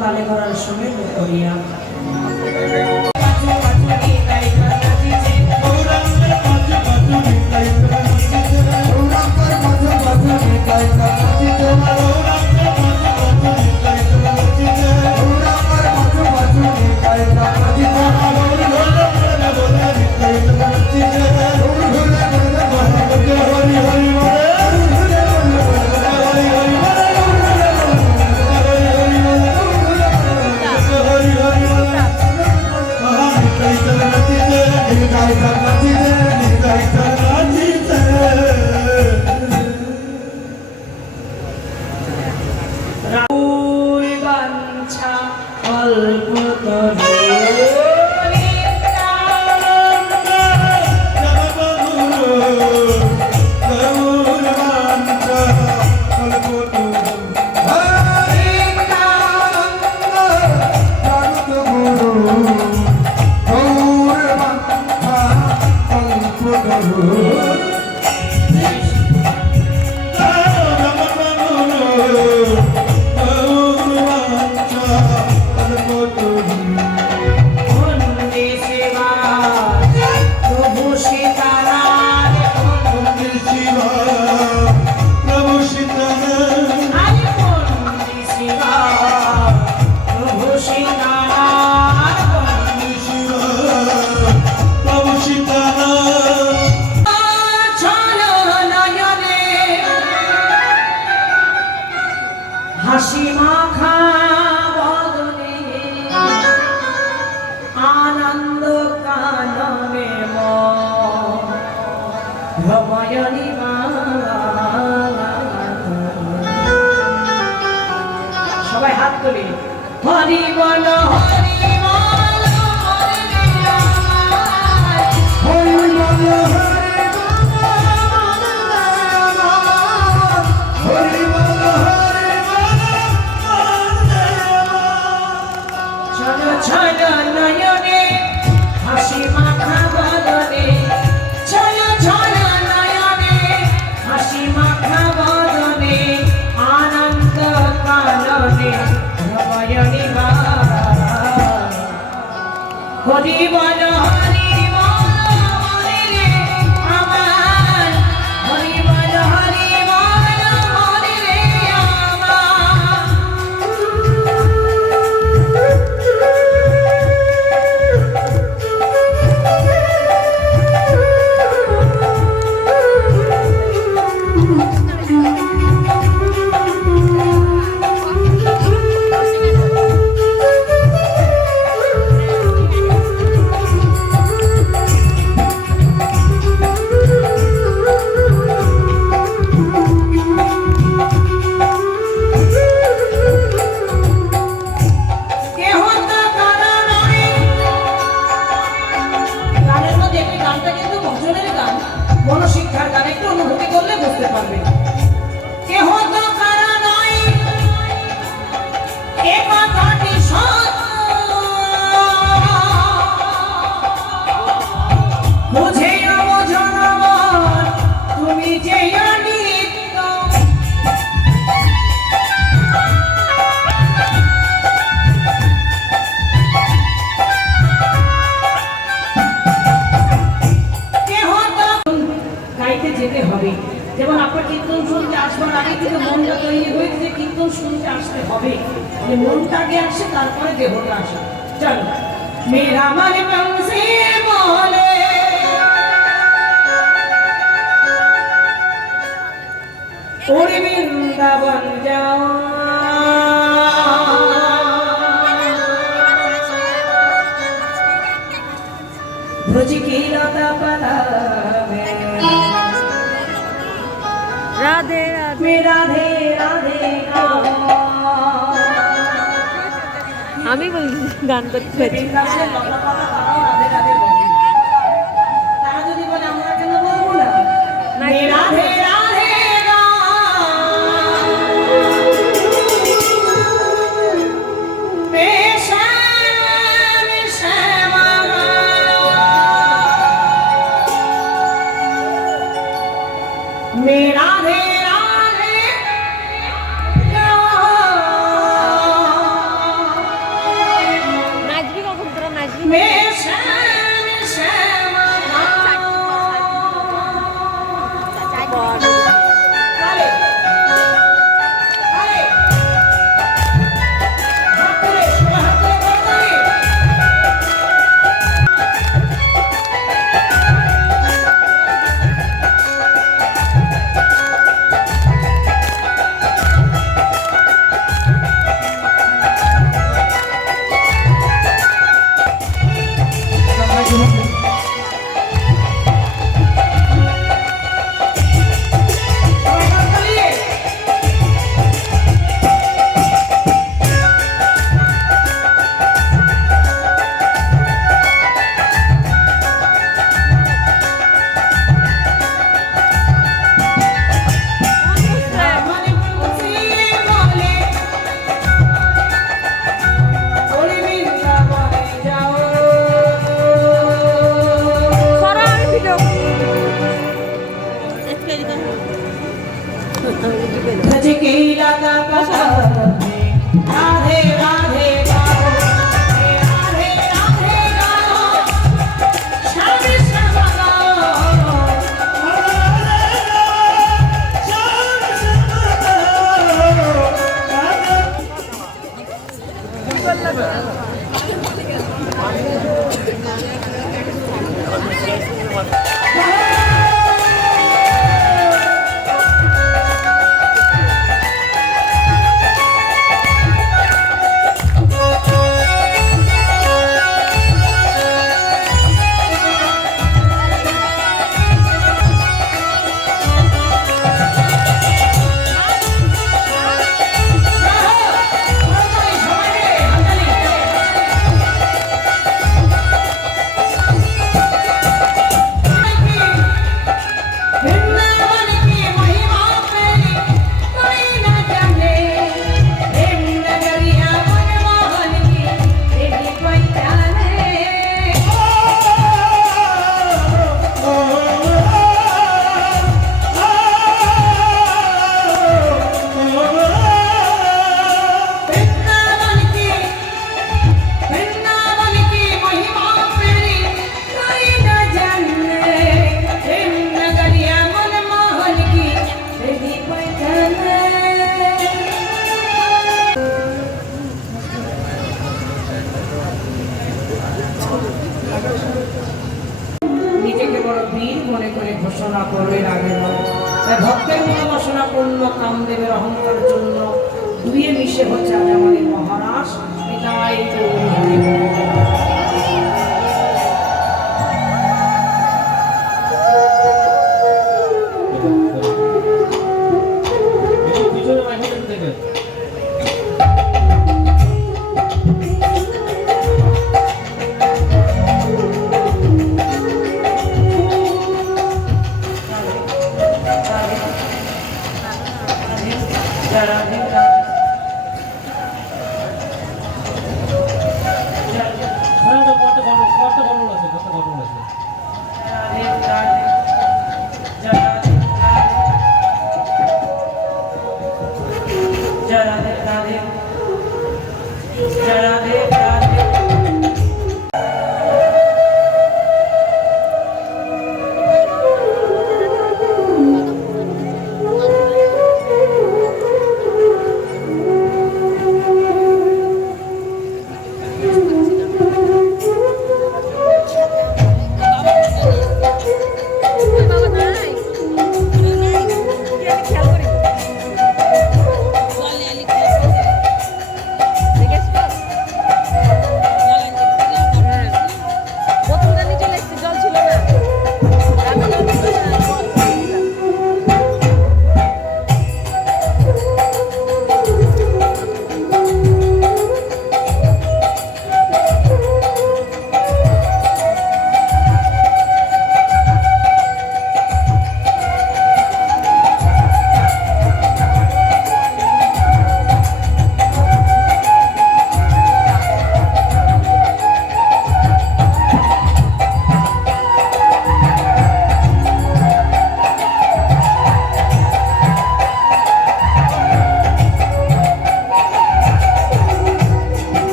তালে করার সময় করিয়া হাসি মাখা বদনে আনন্দ কাননে ভ্রময়নী সবাই হাত তুলি হরি বল হরি বল হরি বল হরি বল ছলো নয়নে হাসি মাখা বদনে ছলো ছলো নয়নে হাসি মাখা বদনে আনন্দ কাননে ভ্রময়নী হরি বল হরি বল হরি রে আমার হরি বল হরি বল হরি রে আমার শিক্ষার গান একটু অনুভূতি করলে বুঝতে পারবে কেহ তো কারা নয় এ কথাটি বুঝে তুমি যে যেতে হবে যেমন আপনার কীর্তন শুনতে আসবার আগে কিন্তু মনটা তৈরি হয়েছে যে কীর্তন শুনতে আসতে হবে মনটা আগে আসে তারপরে দেহটা আসে চলো মেরা মন বংশী বলে ওরে বৃন্দাবন যাও ভুজ কি লতা পালা রাধে রাধে রাধে রাধে আমি বলছি গান করতে তারা যদি বলে আমরা मैं राधे राधे নাচবি কখন তোরা নাচবি मैं श्याम श्याम अरे अरे हाथ रे करते করা আমি ভিডিও भज के लता पता राधे राधे गाओ राधे राधे गाओ श्याम श्याम गाओ वृंदावन की महिमा मेरी कोई न जाने प्रेम नगरिया मनमोहन की तेरी कोई जाने वृंदावन की महिमा मेरी कोई न जाने प्रेम नगरिया मनमोहन की तेरी कोई जाने নিজেকে বড় বীর মনে করে ঘোষণা করবে আগে নয় তাই ভক্তের মনোবাসনা পূর্ণ কামদেবের অহংকারের জন্য দুয়ে মিশে হচ্ছে আজ আমাদের মহারাজ এটাই তো রাধে রাধে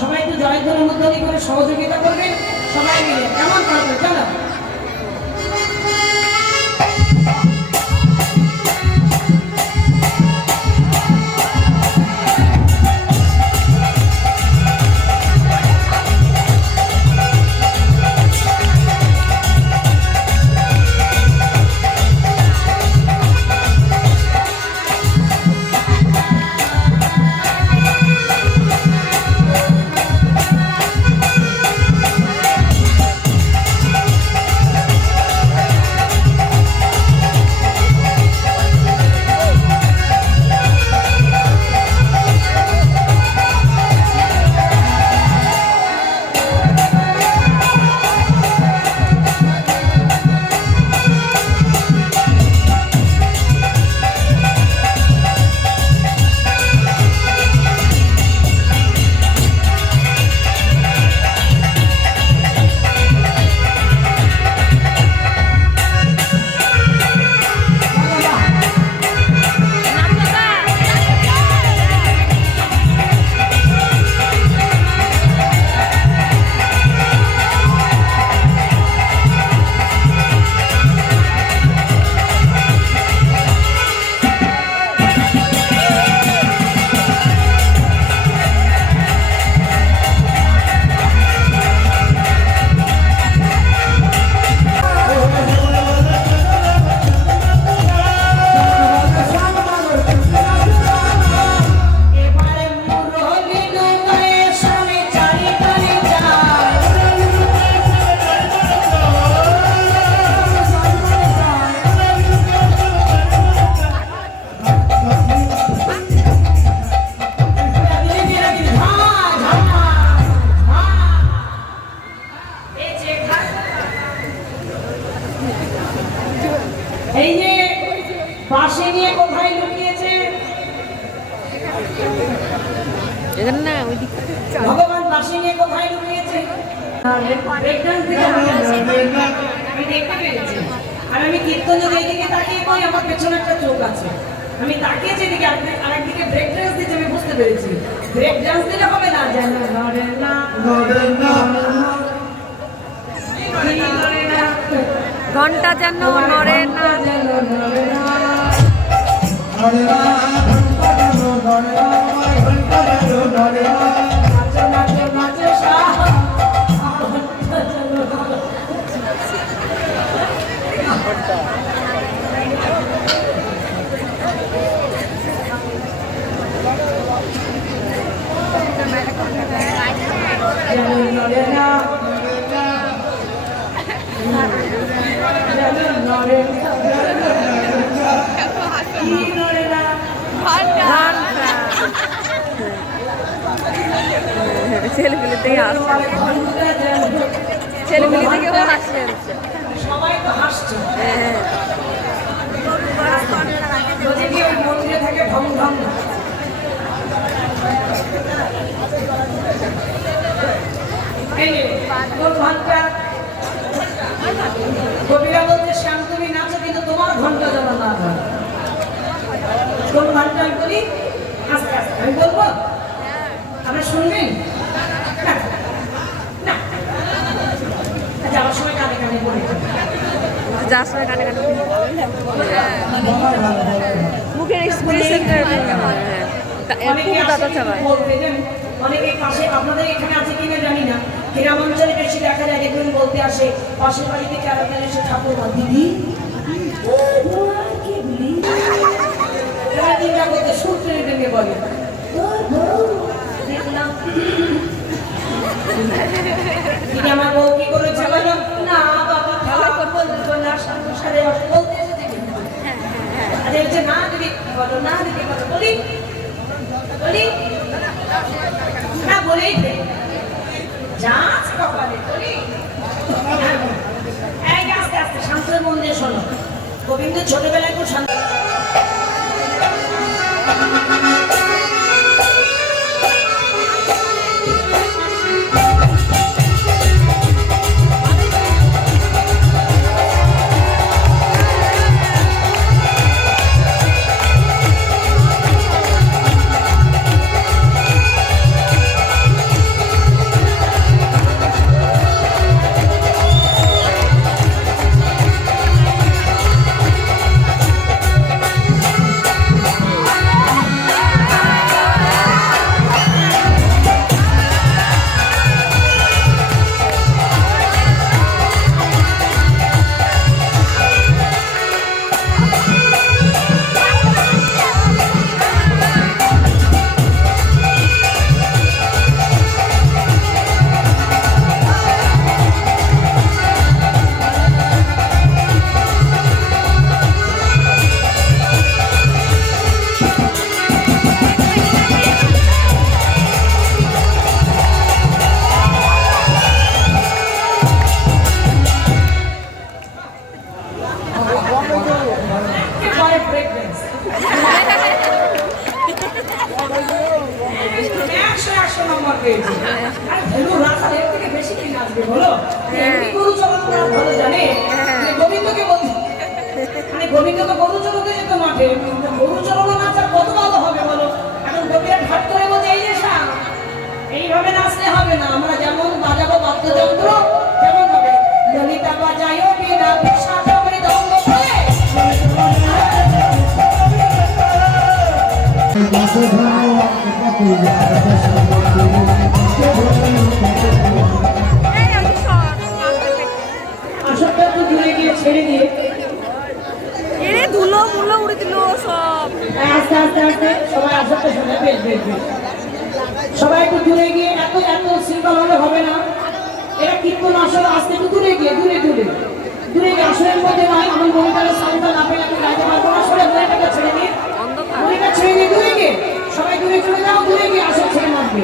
সবাই একটু জয়ধ্বনি মুদ্রণী করে সহযোগিতা করবেন সবাই মিলে কেমন করবে চলো এই যে বাঁশি নিয়ে কোথায় লুকিয়েছে এখানে না ওই দিক ভগবান বাঁশি নিয়ে কোথায় লুকিয়েছে আমি দেখতে পেরেছি আর আমি কীর্তন যদি এইদিকে তাকিয়ে করি আমার পেছনে একটা চোখ আছে আমি তাকিয়ে যেদিকে আরেকদিকে ব্রেক ডান্স দিচ্ছে আমি বুঝতে পেরেছি ব্রেক ডান্স দিলে হবে না যেন নড়ে না ঘন্টা যেন নড়ে না ছেলেপিলে থেকে আসছে ছেলেপিলে থেকেও হাসছে সবাই তো হাসছে যদি কি ওই মন্দিরে থাকে ঢং ঢং এই তোর ঘন্টা কবিরা বলতে শ্যাম তুমি নাচো কিন্তু তোমার ঘন্টা যেন না হয় কোন ঘন্টা আমি বলি আস্তে আস্তে আমি বলবো আপনারা শুনবেন না যাওয়ার সময় কানে কানে বলে যার সময় কানে কানে মুখের এক্সপ্রেশন দাদা সবাই অনেকে পাশে আপনাদের এখানে আছে কিনা জানি না গ্রাম অঞ্চলে বেশি দেখা যায় দেখবেন বলতে আসে পাশের বাড়ি থেকে আলাদা এসে ঠাকুরমা দিদি চিন্তা করতে সূত্রে ভেঙে বলে দেখলাম দিদি আমার বউ কি করেছে বলো না বাবা খাওয়া বলবো না সংসারে বলতে এসেছে আরে হচ্ছে না দিদি বলো না দিদি বলো বলি বলি না বলেই দে যাস কপালে বলি এই আস্তে আস্তে শান্তের মন দিয়ে শোনো গোবিন্দ ছোটবেলায় খুব শান্ত পায়ে ব্রেক ড্যান্স। 100 নম্বর পেয়েছে। আর ধেনু রাখা এর থেকে বেশি কি নাচবে বলো? এমনি গরু চড়ানো নাচ ভালো জানে। মানে গোবিন্দকে বলছে, মানে গোবিন্দ তো গরু চড়াতে যেত মাঠে, কিন্তু গরু চড়ানো নাচ আর কত ভালো হবে বলো? এখন গোপীরা ঠাট করে বলছে এই যে শাম, এইভাবে নাচলে হবে না, আমরা যেমন বাজাবো বাদ্যযন্ত্র তেমন হবে। ললিতা বাজায়ও বিনা সাজা করে দঙ্গ করে। এই আমি শর্ট আসলটা একটু দূরে গিয়ে ছেড়ে দিয়ে এরে ধুলো মুলো উড়ে দিল সব। আস্তে আস্তে আস্তে সবাই আসলটা শোনে। বেশ বেশ বেশ, সবাই একটু দূরে গিয়ে, এত এত সিম্পল হলে হবে না। এরা কীর্তন আসলে আস্তে একটু দূরে গিয়ে, দূরে দূরে দূরে গিয়ে আসলের মধ্যে নয়। আমার মনিটারের সাউন্ডটা না পেলে আমি গাইতে পারবো না। সরে মনিটারটা ছেড়ে দিয়ে, মনিটার ছেড়ে দিয়ে দূরে গিয়ে সবাই দূরে চলে যাও, দূরে গিয়ে আসল ছেড়ে নাচবে।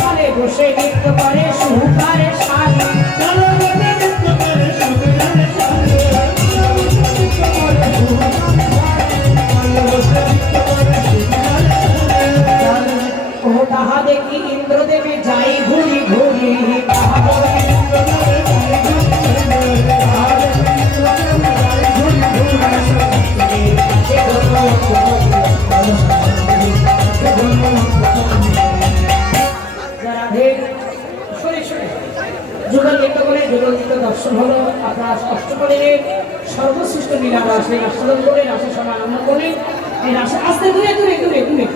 ঘরে বসে নৃত্য করে সুহারে শাড়ি, ও তাহা দেখি ইন্দ্রদেবে যাই ঘুরি ঘুরি। যুগল নৃত্য করে যুগল নৃত্য দর্শন হলো। আপনারা অষ্টকলের সর্বশ্রেষ্ঠ লীলা রাস, এই রাসাদন করে রাসের সঙ্গে আনন্দ করে এই রাসে আস্তে দূরে দূরে দূরে দূরে